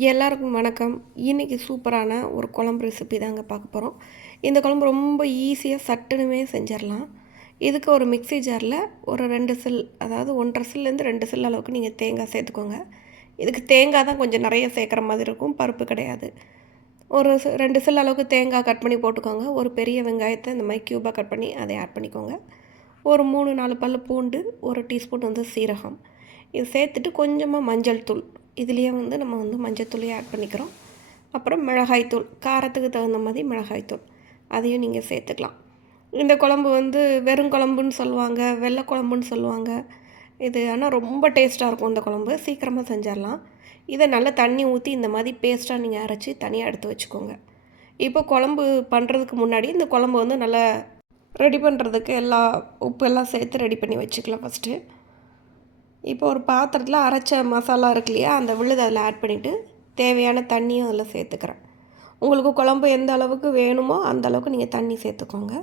எல்லாருக்கும் வணக்கம். இன்றைக்கி சூப்பரான ஒரு குழம்பு ரெசிபி தாங்க பார்க்க போகிறோம் இந்த குழம்பு ரொம்ப ஈஸியாக சட்டுனுமே செஞ்சிடலாம் இதுக்கு ஒரு மிக்ஸி ஜாரில் ஒரு ரெண்டு சில் அதாவது ஒன்றரை சில்லேருந்து ரெண்டு சில் அளவுக்கு நீங்கள் தேங்காய் சேர்த்துக்கோங்க. இதுக்கு தேங்காய் தான் கொஞ்சம் நிறைய சேர்க்குற மாதிரி இருக்கும். பருப்பு கிடையாது. ஒரு ரெண்டு சில் அளவுக்கு தேங்காய் கட் பண்ணி போட்டுக்கோங்க. ஒரு பெரிய வெங்காயத்தை இந்த மாதிரி க்யூபாக கட் பண்ணி அதை ஆட் பண்ணிக்கோங்க. ஒரு மூணு நாலு பல்லு பூண்டு ஒரு டீஸ்பூன் வந்து சீரகம். இது சேர்த்துட்டு கொஞ்சமாக மஞ்சள் தூள் இதுலேயே வந்து நம்ம வந்து மஞ்சத்தூளையும் ஆட் பண்ணிக்கிறோம். அப்புறம் மிளகாய்த்தூள் காரத்துக்கு தகுந்த மாதிரி மிளகாய்த்தூள் அதையும் நீங்கள் சேர்த்துக்கலாம். இந்த குழம்பு வந்து வெறும் குழம்புன்னு சொல்லுவாங்க வெள்ளை குழம்புன்னு சொல்லுவாங்க. இது ஆனால் ரொம்ப டேஸ்ட்டாக இருக்கும் இந்த குழம்பு. சீக்கிரமாக செஞ்சிடலாம். இதை நல்லா தண்ணி ஊற்றி இந்த மாதிரி பேஸ்ட்டாக நீங்கள் அரைச்சி தனியாக எடுத்து வச்சுக்கோங்க. இப்போ குழம்பு பண்ணுறதுக்கு முன்னாடி இந்த குழம்பு வந்து நல்லா ரெடி பண்ணுறதுக்கு எல்லா உப்பு எல்லாம் சேர்த்து ரெடி பண்ணி வச்சுக்கலாம் ஃபஸ்ட்டு இப்போ ஒரு பாத்திரத்தில் அரைச்ச மசாலா இருக்கு இல்லையா அந்த விழுது அதில் ஆட் பண்ணிவிட்டு தேவையான தண்ணியும் அதில் சேர்த்துக்கிறேன். உங்களுக்கு குழம்பு எந்த அளவுக்கு வேணுமோ அந்த அளவுக்கு நீங்கள் தண்ணி சேர்த்துக்கோங்க.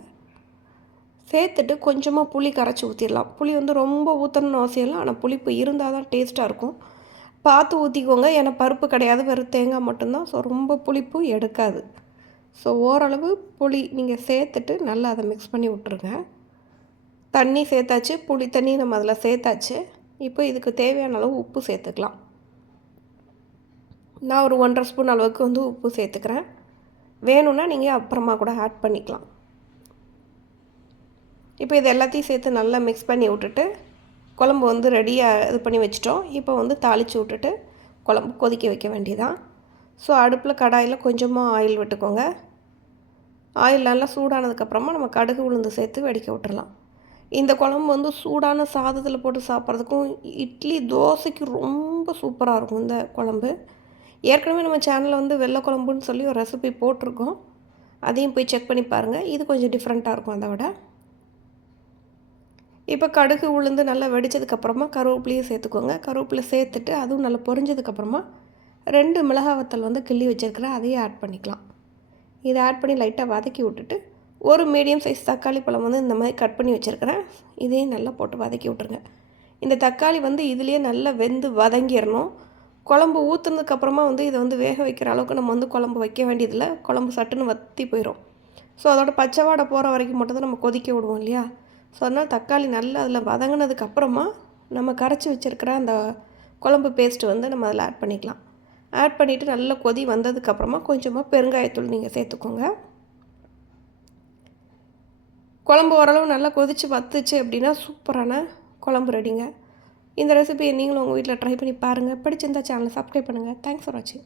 சேர்த்துட்டு கொஞ்சமாக புளி கரைச்சி ஊற்றிடலாம் புளி வந்து ரொம்ப ஊற்றணும்னு அவசியம் இல்லை ஆனால் புளிப்பு இருந்தால் தான் டேஸ்ட்டாக இருக்கும். பார்த்து ஊற்றிக்கோங்க ஏன்னா பருப்பு கிடையாது வெறும் தேங்காய் மட்டும்தான் ஸோ ரொம்ப புளிப்பு எடுக்காது. ஸோ ஓரளவு புளி நீங்கள் சேர்த்துட்டு நல்லா அதை மிக்ஸ் பண்ணி விட்ருங்க தண்ணி சேர்த்தாச்சு புளி தண்ணி நம்ம அதில் சேர்த்தாச்சு. இப்போ இதுக்கு தேவையான அளவு உப்பு சேர்த்துக்கலாம். நான் ஒரு ஒன்றரை ஸ்பூன் அளவுக்கு வந்து உப்பு சேர்த்துக்கிறேன். வேணும்னா நீங்கள் அப்புறமா கூட ஆட் பண்ணிக்கலாம். இப்போ இது எல்லாத்தையும் சேர்த்து நல்லா மிக்ஸ் பண்ணி விட்டுட்டு குழம்பு வந்து ரெடியாக இது பண்ணி வச்சிட்டோம். இப்போ வந்து தாளித்து விட்டுட்டு குழம்பு கொதிக்க வைக்க வேண்டியதான் ஸோ அடுப்பில் கடாயில் கொஞ்சமாக ஆயில் விட்டுக்கோங்க. ஆயில் நல்லா சூடானதுக்கப்புறமா நம்ம கடுகு உளுந்து சேர்த்து வெடிக்க விட்டுறலாம். இந்த குழம்பு வந்து சூடான சாதத்தில் போட்டு சாப்பிட்றதுக்கும் இட்லி தோசைக்கு ரொம்ப சூப்பராக இருக்கும் இந்த குழம்பு. ஏற்கனவே நம்ம சேனலில் வந்து வெள்ளை குழம்புன்னு சொல்லி ஒரு ரெசிபி போட்டிருக்கோம். அதையும் போய் செக் பண்ணி பாருங்கள் இது கொஞ்சம் டிஃப்ரெண்ட்டாக இருக்கும் அதை விட. இப்போ கடுகு உளுந்து நல்லா வெடிச்சதுக்கப்புறமா கருவேப்பிலையும் சேர்த்துக்கோங்க. கருவேப்பிலை சேர்த்துட்டு அதுவும் நல்லா பொரிஞ்சதுக்கப்புறமா ரெண்டு மிளகா வத்தல் வந்து கிள்ளி வச்சுருக்கிறேன். அதையும் ஆட் பண்ணிக்கலாம். இதை ஆட் பண்ணி லைட்டாக வதக்கி விட்டுட்டு ஒரு மீடியம் சைஸ் தக்காளி பழம் வந்து இந்த மாதிரி கட் பண்ணி வச்சுருக்கிறேன். இதையும் நல்லா போட்டு வதக்கி விட்ருங்க இந்த தக்காளி வந்து இதுலேயே நல்லா வெந்து வதங்கிடணும் குழம்பு ஊற்றுனதுக்கப்புறமா வந்து இதை வந்து வேக வைக்கிற அளவுக்கு நம்ம வந்து குழம்பு வைக்க வேண்டியதில்லை. குழம்பு சட்டுன்னு வற்றி போயிடும் ஸோ அதோட பச்சைவாடை போகிற வரைக்கும் மட்டும் தான் நம்ம கொதிக்க விடுவோம் இல்லையா? ஸோ அதனால் தக்காளி நல்லா அதில் வதங்கினதுக்கப்புறமா நம்ம கரைச்சி வச்சுருக்கிற அந்த குழம்பு பேஸ்ட்டு வந்து நம்ம அதில் ஆட் பண்ணிக்கலாம். ஆட் பண்ணிவிட்டு நல்லா கொதி வந்ததுக்கப்புறமா கொஞ்சமாக பெருங்காயத்தூள் நீங்கள் சேர்த்துக்கோங்க. குழம்பு ஓரளவு நல்லா கொதித்து வத்துச்சு அப்படின்னா சூப்பரான குழம்பு ரெடிங்க. இந்த ரெசிபியை நீங்களும் உங்கள் வீட்டில் ட்ரை பண்ணி பாருங்கள் பிடிச்சிருந்தா சேனலை சப்ஸ்கிரைப் பண்ணுங்கள் தேங்க்ஸ் ஃபார் வாட்சிங்